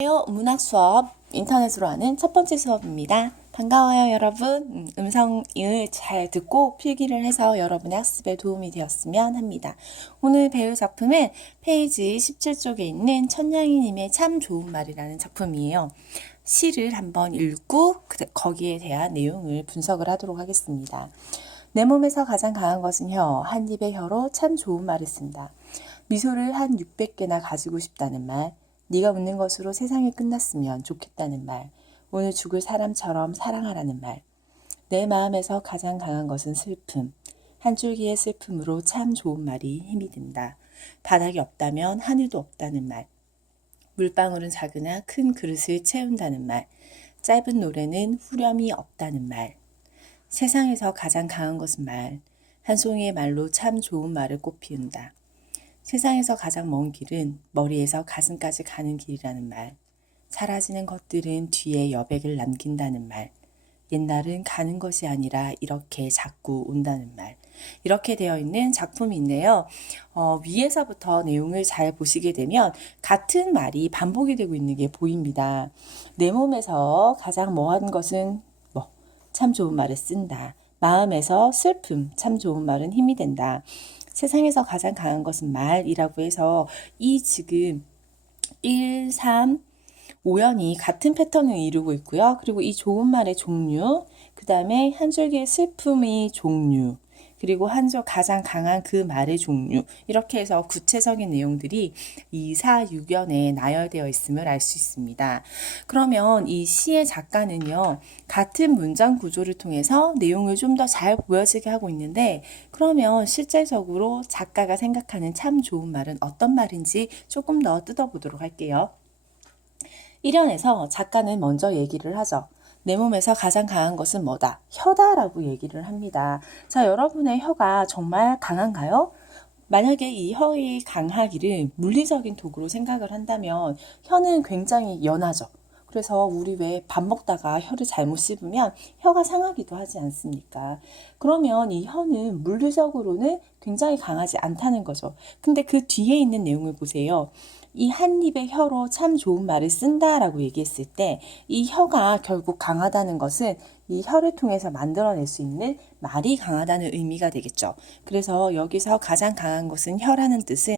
문학 수업 인터넷으로 하는 첫 번째 수업입니다. 반가워요, 여러분. 음성을 잘 듣고 필기를 해서 여러분의 학습에 도움이 되었으면 합니다. 오늘 배울 작품은 페이지 17쪽에 있는 천냥이님의 참 좋은 말이라는 작품이에요. 시를 한번 읽고 거기에 대한 내용을 분석을 하도록 하겠습니다. 내 몸에서 가장 강한 것은 혀, 한 입의 혀로 참 좋은 말을 쓴다. 미소를 한 600개나 가지고 싶다는 말, 네가 웃는 것으로 세상이 끝났으면 좋겠다는 말, 오늘 죽을 사람처럼 사랑하라는 말, 내 마음에서 가장 강한 것은 슬픔, 한 줄기의 슬픔으로 참 좋은 말이 힘이 든다. 바닥이 없다면 하늘도 없다는 말, 물방울은 작으나 큰 그릇을 채운다는 말, 짧은 노래는 후렴이 없다는 말, 세상에서 가장 강한 것은 말, 한 송이의 말로 참 좋은 말을 꽃피운다. 세상에서 가장 먼 길은 머리에서 가슴까지 가는 길이라는 말, 사라지는 것들은 뒤에 여백을 남긴다는 말, 옛날은 가는 것이 아니라 이렇게 자꾸 온다는 말, 이렇게 되어 있는 작품인데요. 위에서부터 내용을 잘 보시게 되면 같은 말이 반복이 되고 있는 게 보입니다. 내 몸에서 가장 뭐한 것은 참 좋은 말을 쓴다. 마음에서 슬픔, 참 좋은 말은 힘이 된다. 세상에서 가장 강한 것은 말이라고 해서 이 지금 1, 3, 5연이 같은 패턴을 이루고 있고요. 그리고 이 좋은 말의 종류, 그 다음에 한 줄기의 슬픔의 종류, 그리고 한 줄 가장 강한 그 말의 종류, 이렇게 해서 구체적인 내용들이 2, 4, 6연에 나열되어 있음을 알 수 있습니다. 그러면 이 시의 작가는요, 같은 문장 구조를 통해서 내용을 좀 더 잘 보여지게 하고 있는데, 그러면 실제적으로 작가가 생각하는 참 좋은 말은 어떤 말인지 조금 더 뜯어보도록 할게요. 1연에서 작가는 먼저 얘기를 하죠. 내 몸에서 가장 강한 것은 뭐다? 혀다라고 얘기를 합니다. 자, 여러분의 혀가 정말 강한가요? 만약에 이 혀의 강하기를 물리적인 도구로 생각을 한다면 혀는 굉장히 연하죠. 그래서 우리 왜 밥 먹다가 혀를 잘못 씹으면 혀가 상하기도 하지 않습니까? 그러면 이 혀는 물리적으로는 굉장히 강하지 않다는 거죠. 근데 그 뒤에 있는 내용을 보세요. 이 한 입의 혀로 참 좋은 말을 쓴다라고 얘기했을 때 이 혀가 결국 강하다는 것은 이 혀를 통해서 만들어낼 수 있는 말이 강하다는 의미가 되겠죠. 그래서 여기서 가장 강한 것은 혀라는 뜻은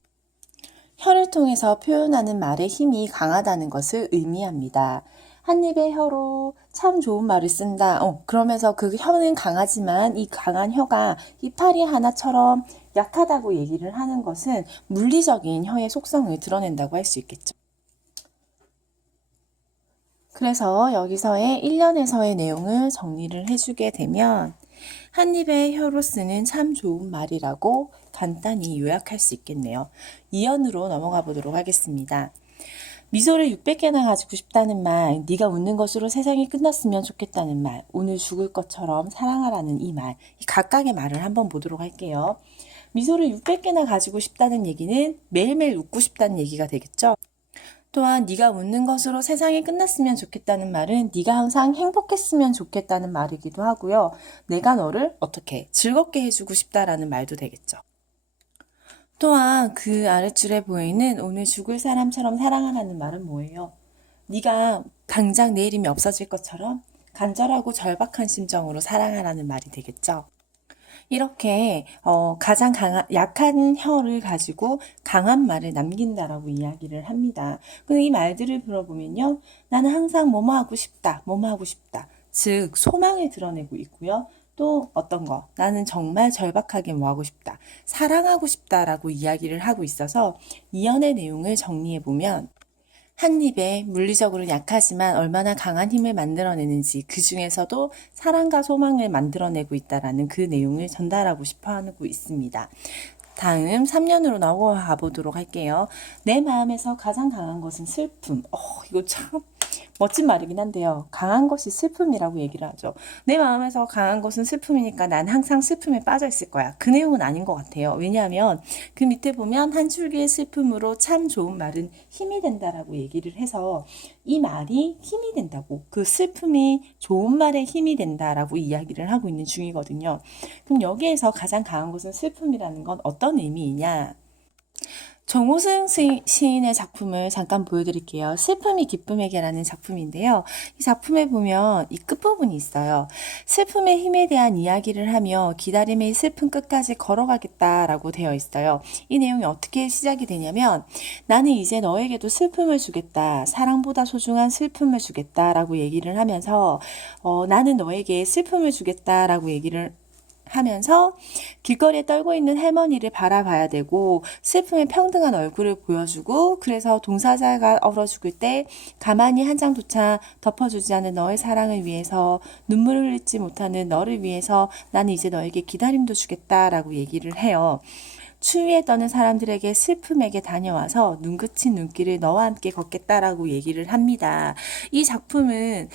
혀를 통해서 표현하는 말의 힘이 강하다는 것을 의미합니다. 한 입의 혀로 참 좋은 말을 쓴다. 그러면서 그 혀는 강하지만 이 강한 혀가 이파리 하나처럼 약하다고 얘기를 하는 것은 물리적인 혀의 속성을 드러낸다고 할 수 있겠죠. 그래서 여기서의 1년에서의 내용을 정리를 해주게 되면 한 입의 혀로 쓰는 참 좋은 말이라고 간단히 요약할 수 있겠네요. 2연으로 넘어가 보도록 하겠습니다. 미소를 600개나 가지고 싶다는 말, 네가 웃는 것으로 세상이 끝났으면 좋겠다는 말, 오늘 죽을 것처럼 사랑하라는 이 말, 이 각각의 말을 한번 보도록 할게요. 미소를 600개나 가지고 싶다는 얘기는 매일매일 웃고 싶다는 얘기가 되겠죠. 또한 네가 웃는 것으로 세상이 끝났으면 좋겠다는 말은 네가 항상 행복했으면 좋겠다는 말이기도 하고요. 내가 너를 어떻게 즐겁게 해주고 싶다라는 말도 되겠죠. 또한 그 아랫줄에 보이는 오늘 죽을 사람처럼 사랑하라는 말은 뭐예요? 네가 당장 내일이면 없어질 것처럼 간절하고 절박한 심정으로 사랑하라는 말이 되겠죠. 이렇게 가장 약한 혀를 가지고 강한 말을 남긴다라고 이야기를 합니다. 근데 이 말들을 들어보면요. 나는 항상 뭐뭐 하고 싶다, 뭐뭐 하고 싶다. 즉 소망을 드러내고 있고요. 또 어떤 거 나는 정말 절박하게 뭐 하고 싶다, 사랑하고 싶다라고 이야기를 하고 있어서 이연의 내용을 정리해보면 한 입에 물리적으로 약하지만 얼마나 강한 힘을 만들어내는지 그 중에서도 사랑과 소망을 만들어내고 있다라는 그 내용을 전달하고 싶어 하고 있습니다. 다음 3년으로 넘어가 보도록 할게요. 내 마음에서 가장 강한 것은 슬픔. 이거 참 멋진 말이긴 한데요. 강한 것이 슬픔이라고 얘기를 하죠. 내 마음에서 강한 것은 슬픔이니까 난 항상 슬픔에 빠져 있을 거야. 그 내용은 아닌 것 같아요. 왜냐하면 그 밑에 보면 한 줄기의 슬픔으로 참 좋은 말은 힘이 된다라고 얘기를 해서 이 말이 힘이 된다고, 그 슬픔이 좋은 말에 힘이 된다라고 이야기를 하고 있는 중이거든요. 그럼 여기에서 가장 강한 것은 슬픔이라는 건 어떤 의미이냐? 정호승 시인의 작품을 잠깐 보여드릴게요. 슬픔이 기쁨에게라는 작품인데요. 이 작품에 보면 이 끝부분이 있어요. 슬픔의 힘에 대한 이야기를 하며 기다림의 슬픔 끝까지 걸어가겠다라고 되어 있어요. 이 내용이 어떻게 시작이 되냐면 나는 이제 너에게도 슬픔을 주겠다. 사랑보다 소중한 슬픔을 주겠다라고 얘기를 하면서 나는 너에게 슬픔을 주겠다라고 얘기를 하면서 길거리에 떨고 있는 할머니를 바라봐야 되고 슬픔의 평등한 얼굴을 보여주고 그래서 동사자가 얼어 죽을 때 가만히 한 장조차 덮어주지 않은 너의 사랑을 위해서 눈물을 흘리지 못하는 너를 위해서 나는 이제 너에게 기다림도 주겠다라고 얘기를 해요. 추위에 떠는 사람들에게 슬픔에게 다녀와서 눈그친 눈길을 너와 함께 걷겠다라고 얘기를 합니다. 이 작품은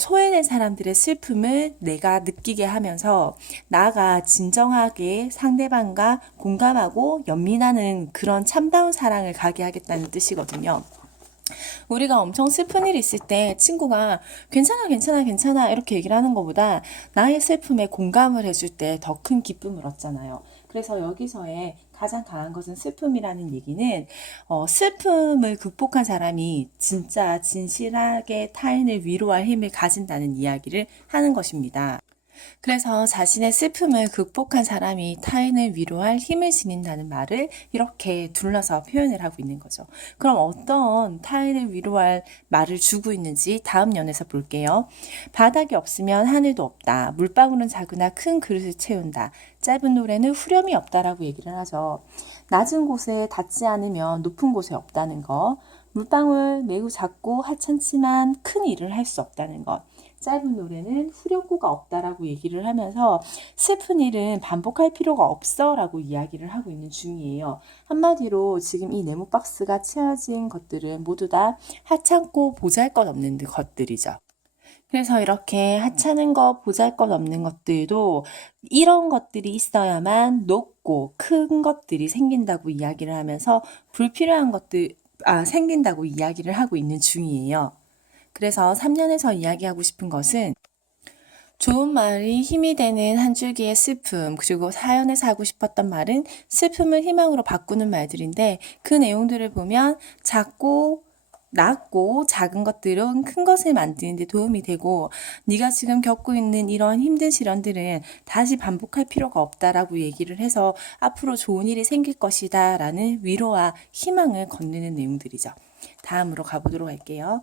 소외된 사람들의 슬픔을 내가 느끼게 하면서 나가 진정하게 상대방과 공감하고 연민하는 그런 참다운 사랑을 가게 하겠다는 뜻이거든요. 우리가 엄청 슬픈 일이 있을 때 친구가 괜찮아, 괜찮아, 괜찮아 이렇게 얘기를 하는 것보다 나의 슬픔에 공감을 해줄 때 더 큰 기쁨을 얻잖아요. 그래서 여기서의 가장 강한 것은 슬픔이라는 얘기는 슬픔을 극복한 사람이 진짜 진실하게 타인을 위로할 힘을 가진다는 이야기를 하는 것입니다. 그래서 자신의 슬픔을 극복한 사람이 타인을 위로할 힘을 지닌다는 말을 이렇게 둘러서 표현을 하고 있는 거죠. 그럼 어떤 타인을 위로할 말을 주고 있는지 다음 연에서 볼게요. 바닥이 없으면 하늘도 없다. 물방울은 작으나 큰 그릇을 채운다. 짧은 노래는 후렴이 없다라고 얘기를 하죠. 낮은 곳에 닿지 않으면 높은 곳에 없다는 것. 물방울 매우 작고 하찮지만 큰 일을 할 수 없다는 것. 짧은 노래는 후렴구가 없다라고 얘기를 하면서 슬픈 일은 반복할 필요가 없어라고 이야기를 하고 있는 중이에요. 한마디로 지금 이 네모 박스가 채워진 것들은 모두 다 하찮고 보잘것없는 것들이죠. 그래서 이렇게 하찮은 것, 보잘것없는 것들도 이런 것들이 있어야만 높고 큰 것들이 생긴다고 이야기를 하면서 불필요한 것들 생긴다고 이야기를 하고 있는 중이에요. 그래서 3년에서 이야기하고 싶은 것은 좋은 말이 힘이 되는 한 줄기의 슬픔, 그리고 사연에서 하고 싶었던 말은 슬픔을 희망으로 바꾸는 말들인데 그 내용들을 보면 낮고 작은 것들은 큰 것을 만드는 데 도움이 되고 네가 지금 겪고 있는 이런 힘든 시련들은 다시 반복할 필요가 없다라고 얘기를 해서 앞으로 좋은 일이 생길 것이다 라는 위로와 희망을 건네는 내용들이죠. 다음으로 가보도록 할게요.